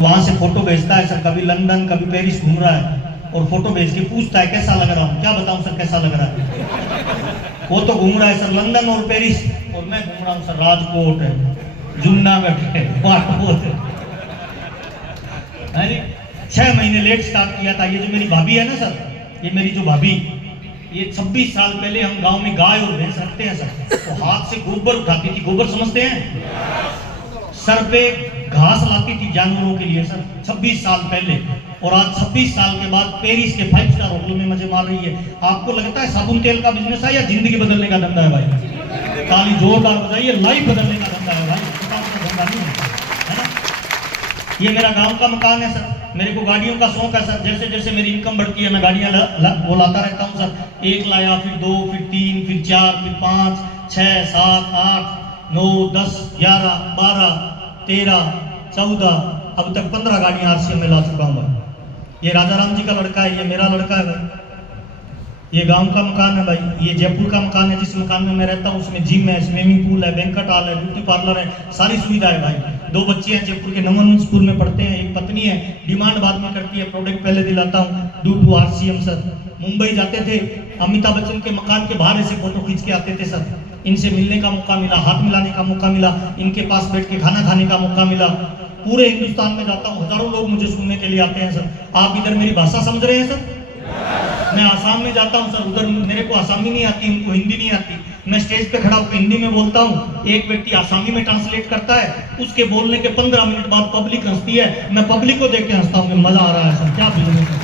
वहां से फोटो भेजता है सर, कभी लंदन कभी पेरिस घूम रहा है और फोटो भेज के पूछता है कैसा लग रहा हूँ। क्या बताऊं सर कैसा लग रहा है। वो तो घूम रहा है सर लंदन और पेरिस, और मैं घूम रहा हूँ सर राजकोट है, जूनागढ़ है, पाटकोट है। 6 महीने लेट स्टार्ट किया था। ये जो मेरी भाभी है ना सर, ये मेरी जो भाभी, ये 26 साल पहले हम गांव में गाय और भैंस रखते हैं सर, तो हाथ से गोबर उठाती थी। गोबर समझते हैं? सर पे घास लाती थी जानवरों के लिए सर, 26 साल पहले। और आज 26 साल के बाद पेरिस के 5 स्टार होटलों में मजे मार रही है। आपको लगता है साबुन तेल का बिजनेस है या जिंदगी बदलने का धंधा है भाई? ताली जोरदार बजाइए। लाइफ बदलने का धंधा है भाई, धंधा नहीं है ना। ये मेरा गांव का मकान है सर। मेरे को गाड़ियों का शौक है सर। जैसे जैसे मेरी इनकम बढ़ती है मैं गाड़ियां वो लाता रहता हूँ सर। 1 लाया, फिर 2, फिर 3, फिर 4, फिर 5, 6, 7, 8, 9, 10, 11, 12, 13, 14, अब तक 15 गाड़ियां आरसीएम में ला चुका हूँ। ये राजा राम जी का लड़का है, ये मेरा लड़का है भाई। ये गांव का मकान है भाई। ये जयपुर का मकान है। जिस मकान में मैं रहता हूँ उसमें जिम है, स्विमिंग पूल है, बैंक्वेट हॉल है, ब्यूटी पार्लर है, सारी सुविधा है भाई। 2 बच्चे हैं जयपुर के, नमन स्कूल में पढ़ते हैं। एक पत्नी है, डिमांड बाद में करती है, प्रोडक्ट पहले दिलाता हूँ due to RCM sir. Mumbai जाते थे, अमिताभ बच्चन के मकान के बाहर ऐसे फोटो खींच के आते थे सर। इनसे मिलने का मौका मिला, हाथ मिलाने का मौका मिला, इनके पास बैठ के खाना खाने का मौका मिला। पूरे हिंदुस्तान में जाता हूँ, हजारों लोग मुझे सुनने के लिए आते हैं सर। आप इधर मेरी भाषा समझ रहे हैं सर? मैं आसाम में जाता हूँ सर, उधर मेरे को आसामी नहीं आती, उनको हिंदी नहीं आती। मैं स्टेज पे खड़ा होकर हिंदी में बोलता हूँ, एक व्यक्ति आसामी में ट्रांसलेट करता है, उसके बोलने के 15 मिनट बाद पब्लिक हंसती है। मैं पब्लिक को देख के हंसता हूँ, मजा आ रहा है सर, क्या बिजनेस है।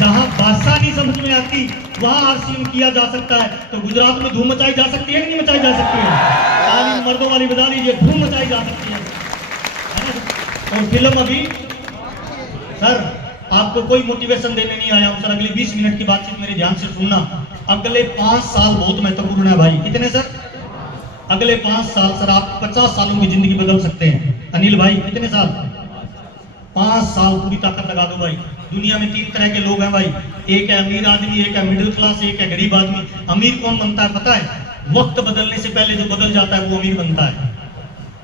जहाँ भाषा नहीं समझ में आती वहाँ आरसीएम किया जा सकता है। तो गुजरात में धूम मचाई जा सकती है कि नहीं मचाई जा सकती है? ताली मर्दों वाली बजा लीजिए, धूम मचाई जा सकती है। और फिल्म अभी सर आपको कोई मोटिवेशन देने नहीं आया हूं सर। अगले 20 मिनट की बातचीत मेरे ध्यान से सुनना। अगले 5 साल बहुत महत्वपूर्ण है भाई। कितने सर? अगले 5 साल सर, आप 50 सालों की जिंदगी बदल सकते हैं। अनिल भाई कितने साल? 5 साल पूरी ताकत लगा दो भाई। दुनिया में 3 तरह के लोग हैं भाई। एक है अमीर आदमी, एक है मिडिल क्लास, एक है गरीब आदमी। अमीर कौन बनता है पता है? वक्त बदलने से पहले जो बदल जाता है वो अमीर बनता है।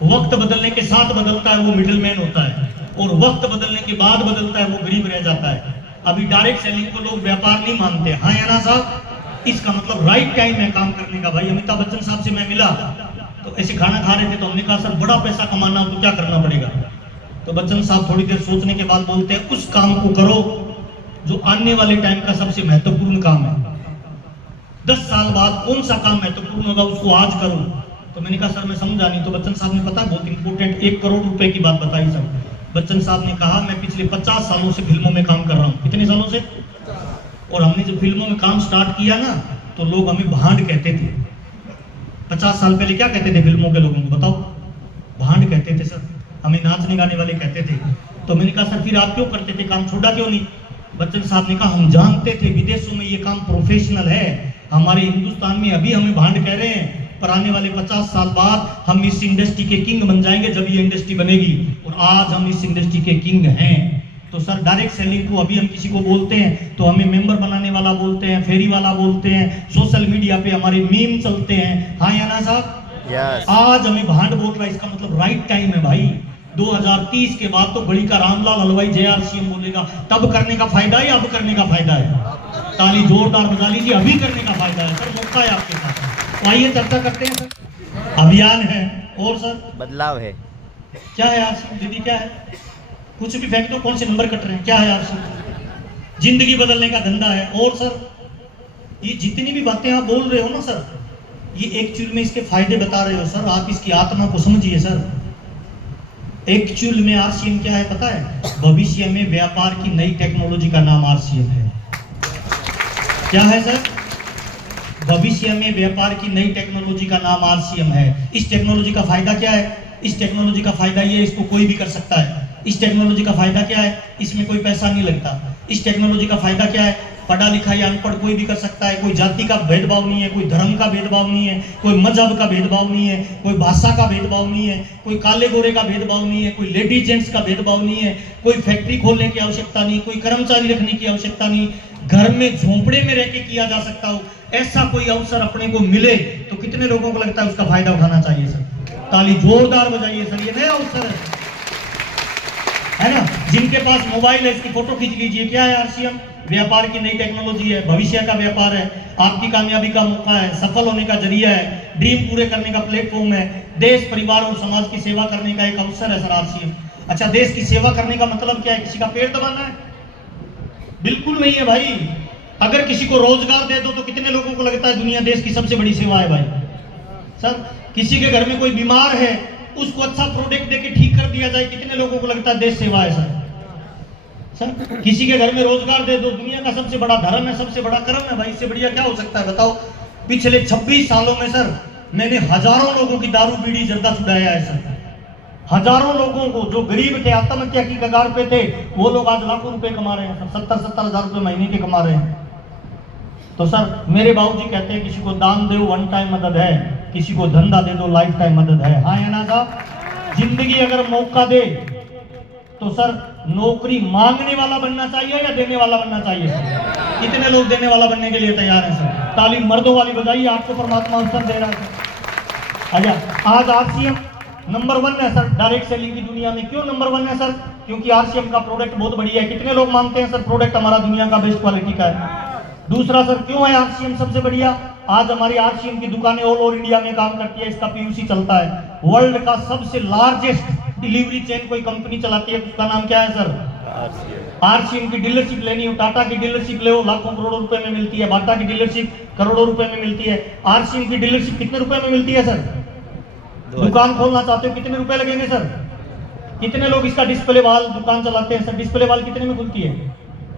वक्त बदलने के साथ बदलता है वो मिडिल मैन होता है, और वक्त बदलने के बाद बदलता है वो गरीब रह जाता है। अभी डायरेक्ट सेलिंग को लोग व्यापार नहीं मानते। हाँ या ना साहब? इसका मतलब राइट टाइम है काम करने का भाई। अमिताभ बच्चन साहब से मैं मिला तो ऐसे खाना खा रहे थे, तो हमने कहा सर बड़ा पैसा कमाना हो तो क्या करना पड़ेगा? तो बच्चन साहब थोड़ी देर सोचने के बाद बोलते हैं, उस काम को करो जो आने वाले टाइम का सबसे महत्वपूर्ण काम है। 10 साल बाद कौन सा काम महत्वपूर्ण होगा उसको आज करो। तो मैंने कहा सर मैं समझा नहीं। तो बच्चन साहब ने पता बहुत इंपॉर्टेंट 1 करोड़ रुपए की बात बताई सर। बच्चन साहब ने कहा मैं पिछले 50 सालों से फिल्मों में काम कर रहा हूँ। कितने सालों से? और हमने जब फिल्मों में काम स्टार्ट किया ना तो लोग हमें भांड कहते थे। 50 साल पहले क्या कहते थे फिल्मों के लोगों को बताओ? भांड कहते थे सर। हमें नाचने गाने वाले कहते थे। तो मैंने कहा सर फिर आप क्यों करते थे काम, छोड़ा क्यों नहीं? बच्चन साहब ने कहा हम जानते थे विदेशों में ये काम प्रोफेशनल है, हमारे हिंदुस्तान में अभी हमें भांड कह रहे हैं, पर आने वाले 50 साल बाद हम इस इंडस्ट्री के किंग बन जाएंगे जब ये इंडस्ट्री बनेगी। और आज हम इस इंडस्ट्री के किंग हैं। तो सर डायरेक्ट सेलिंग को अभी हम किसी को बोलते हैं तो हमें मेंबर बनाने वाला बोलते हैं, फेरी वाला बोलते हैं, सोशल मीडिया पे हमारे मीम चलते हैं। हाँ या ना साहब? Yes. आज हमें भांड बोल रहा है, इसका मतलब राइट टाइम है भाई। 2030 के बाद तो बड़ी का रामलाल हलवाई JRCM बोलेगा। तब करने का फायदा है या अब करने का फायदा है? ताली जोरदार बजा लीजिए, अभी करने का फायदा है सर, मौका है आपके पास। तो आइए चर्चा करते हैं सर। अभियान है और सर बदलाव है। क्या है आरसीएम दीदी? क्या है? कुछ भी फेंक दो, कौन से नंबर कट रहे हैं? क्या है आरसीएम? जिंदगी बदलने का धंधा है। और सर ये जितनी भी बातें आप बोल रहे हो ना सर, ये एक्चुअल में इसके फायदे बता रहे हो सर। आप इसकी आत्मा को समझिए सर। एक्चुअल में आरसीएम क्या है पता है? भविष्य में व्यापार की नई टेक्नोलॉजी का नाम आरसीएम है। क्या है सर? भविष्य में व्यापार की नई टेक्नोलॉजी का नाम आरसीएम है। इस टेक्नोलॉजी का फायदा क्या है? इस टेक्नोलॉजी का फायदा ये, इसको कोई भी कर सकता है। इस टेक्नोलॉजी का फायदा क्या है? इसमें कोई पैसा नहीं लगता। इस टेक्नोलॉजी का फायदा क्या है? पढ़ा लिखा या अनपढ़ कोई भी कर सकता है। कोई जाति का भेदभाव नहीं है, कोई धर्म का भेदभाव नहीं है, कोई मजहब का भेदभाव नहीं है, कोई भाषा का भेदभाव नहीं है, कोई काले गोरे का भेदभाव नहीं है, कोई लेडीज जेंट्स का भेदभाव नहीं है, कोई फैक्ट्री खोलने की आवश्यकता नहीं, कोई कर्मचारी रखने की आवश्यकता नहीं, घर में झोंपड़े में रह के किया जा सकता हो। ऐसा कोई अवसर अपने को मिले तो कितने लोगों को लगता है उसका फायदा उठाना चाहिए सर? ताली जोरदार बजाइए सर, ये नया अवसर है। है ना। जिनके पास मोबाइल है इसकी फोटो खींच लीजिए। क्या है आरसीएम? व्यापार की नई टेक्नोलॉजी है, भविष्य का व्यापार है, आपकी कामयाबी का मौका है, सफल होने का जरिया है, ड्रीम पूरे करने का प्लेटफॉर्म है, देश परिवार और समाज की सेवा करने का एक अवसर है सर आरसीएम। अच्छा, देश की सेवा करने का मतलब क्या है? किसी का पेट दबाना है? बिल्कुल नहीं है भाई। अगर किसी को रोजगार दे दो तो कितने लोगों को लगता है दुनिया देश की सबसे बड़ी सेवा है भाई। सर, किसी के घर में कोई बीमार है उसको अच्छा प्रोडक्ट देके ठीक कर दिया जाए, कितने लोगों को लगता है देश सेवा है सर। सर, किसी के घर में रोजगार दे दो, दुनिया का सबसे बड़ा धर्म है, सबसे बड़ा कर्म है भाई। इससे बढ़िया क्या हो सकता है बताओ। पिछले 26 सालों में सर मैंने हजारों लोगों की दारू बीड़ी जर्दा छुड़ाया है सर। हजारों लोगों को जो गरीब थे, आत्महत्या की कगार पे थे, वो लोग आज लाखों रुपए कमा रहे हैं सर। 70-70 हजार रुपए महीने के कमा रहे हैं। तो सर मेरे बाबूजी कहते हैं किसी को दान दो वन टाइम मदद है, किसी को धंधा दे दो लाइफ टाइम मदद है। हाँ या ना साहब? जिंदगी अगर मौका दे तो सर नौकरी मांगने वाला बनना चाहिए या देने वाला बनना चाहिए सर? कितने लोग देने वाला बनने के लिए तैयार हैं सर? ताली मर्दों वाली बजाइए, आपको परमात्मा अवसर दे रहा है सर। अच्छा, आज आरसीएम नंबर 1 है सर डायरेक्ट सेलिंग की दुनिया में। क्यों नंबर 1 है सर? क्योंकि आरसीएम का प्रोडक्ट बहुत बढ़िया है। कितने लोग मानते हैं सर प्रोडक्ट हमारा दुनिया का बेस्ट क्वालिटी का है? दूसरा सर, क्यों है आरसीएम सबसे बढ़िया? आज हमारी आरसीएम की दुकानें ऑल ओवर इंडिया में काम करती है, इसका पीयूसी चलता है। वर्ल्ड का सबसे लार्जेस्ट डिलीवरी चेन कोई कंपनी चलाती है, उसका नाम क्या है सर? आरसीएम की डीलरशिप लेनी हो, टाटा की डीलरशिप ले, लाखों करोड़ों रुपए में मिलती है। बाटा की डीलरशिप करोड़ों रुपए में मिलती है। आरसीएम की डीलरशिप कितने रुपए में मिलती है सर? दुकान खोलना चाहते हो कितने रुपए लगेंगे सर? कितने लोग इसका डिस्प्ले वाल दुकान चलाते हैं सर? डिस्प्ले वाल कितने में खुलती है?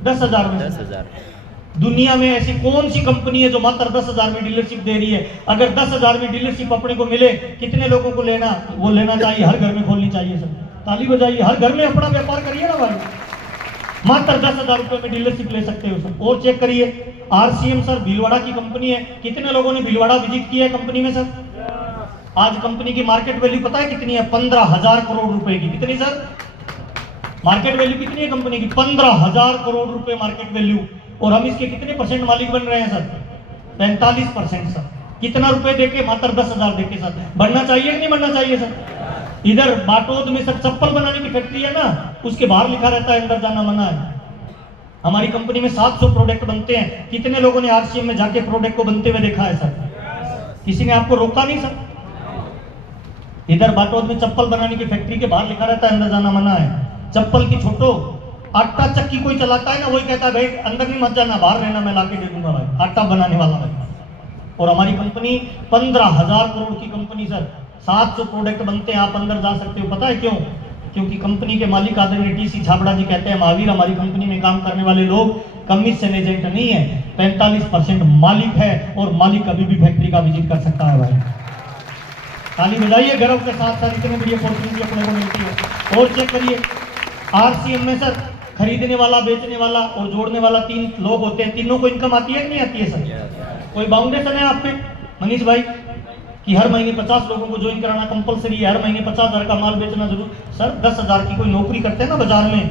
10,000 में। 10,000। दुनिया में ऐसी कौन सी कंपनी है जो मात्र 10,000 में डीलरशिप दे रही है? अगर 10,000 में डीलरशिप अपने को मिले, कितने लोगों को वो लेना चाहिए? हर घर में खोलनी चाहिए सर। ताली बजाइए, हर घर में अपना व्यापार करिए ना भाई। मात्र 10,000 रुपए में डीलरशिप ले सकते हो सर। और चेक करिए, आरसीएम सर भीलवाड़ा की कंपनी है। कितने लोगों ने भीलवाड़ा विजिट किया है कंपनी में सर? आज कंपनी की मार्केट वैल्यू पता है कितनी है? 15,000 करोड़ रुपए की। कितनी सर मार्केट वैल्यू कितनी है कंपनी की? 15,000 करोड़ रुपए मार्केट वैल्यू। और हम इसके कितने परसेंट मालिक बन रहे हैं सर? 45% सर। कितना रुपए देके? मात्र 10,000 देके सर। बढ़ना चाहिए कि नहीं बढ़ना चाहिए सर? इधर बाटोद में सर चप्पल बनाने की फैक्ट्री है ना, उसके बाहर लिखा रहता है अंदर जाना मना है। हमारी कंपनी में 700 प्रोडक्ट बनते हैं। कितने लोगों ने आरसीएम में जाके प्रोडक्ट को बनते हुए देखा है सर? किसी ने आपको रोका नहीं सर? इधर बाटोद में चप्पल बनाने की फैक्ट्री के बाहर लिखा रहता है अंदर जाना मना है। चप्पल की छोटो आटा चक्की कोई चलाता है ना, वही कहता है भाई अंदर नहीं मत जाना, बाहर रहना, मैं लाके दे दूंगा भाई, आटा बनाने वाला भाई। और हमारी कंपनी 15,000 करोड़ की कंपनी सर, 700 प्रोडक्ट बनते हैं, आप अंदर जा सकते हो। पता है क्यों? क्योंकि कंपनी के मालिक आदरणीय टीसी छाबड़ा जी कहते हैं, महावीर हमारी कंपनी में काम करने वाले लोग कमीशन एजेंट नहीं है, 45% मालिक है और मालिक कभी भी फैक्ट्री का विजिट कर सकता है भाई। ताली बजाइए गर्व के साथ सर, इतनी बड़ी अपॉर्चुनिटी अपने को मिलती है। और चेक करिए, आरसीएम में सर खरीदने वाला, बेचने वाला और जोड़ने वाला 3 लोग होते हैं। तीनों को इनकम आती है कि नहीं आती है सर? कोई बाउंडेशन है आप पे मनीष भाई कि हर महीने 50 लोगों को ज्वाइन कराना कंपलसरी है, हर महीने 50,000 का माल बेचना जरूर? सर 10,000 की कोई नौकरी करते हैं ना बाजार में,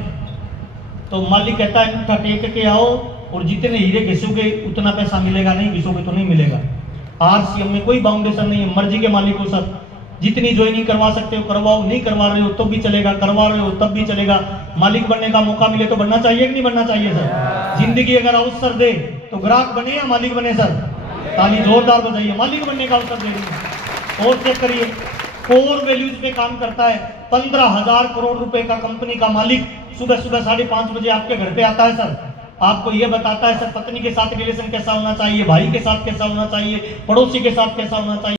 तो मालिक कहता है अंगूठा टेक के आओ और जितने हीरे घिसोगे उतना पैसा मिलेगा, नहीं घिसोगे तो नहीं मिलेगा। आरसीएम में कोई बाउंडेशन नहीं है, मर्जी के मालिक हो सर। जितनी ज्वाइनिंग करवा सकते हो करवाओ, नहीं करवा रहे हो तो भी चलेगा, करवा रहे हो तब भी चलेगा। मालिक बनने का मौका मिले तो बनना चाहिए कि नहीं बनना चाहिए सर? जिंदगी अगर अवसर दे तो ग्राहक बने या मालिक बने सर? ताली जोरदार बजाइए, मालिक बनने का अवसर दे रही है। और चेक करिए, कोर वैल्यूज पे काम करता है। 15,000 करोड़ रुपए का कंपनी का मालिक सुबह सुबह 5:30 बजे आपके घर पे आता है सर, आपको यह बताता है सर पत्नी के साथ रिलेशन कैसा होना चाहिए, भाई के साथ कैसा होना चाहिए, पड़ोसी के साथ कैसा होना चाहिए।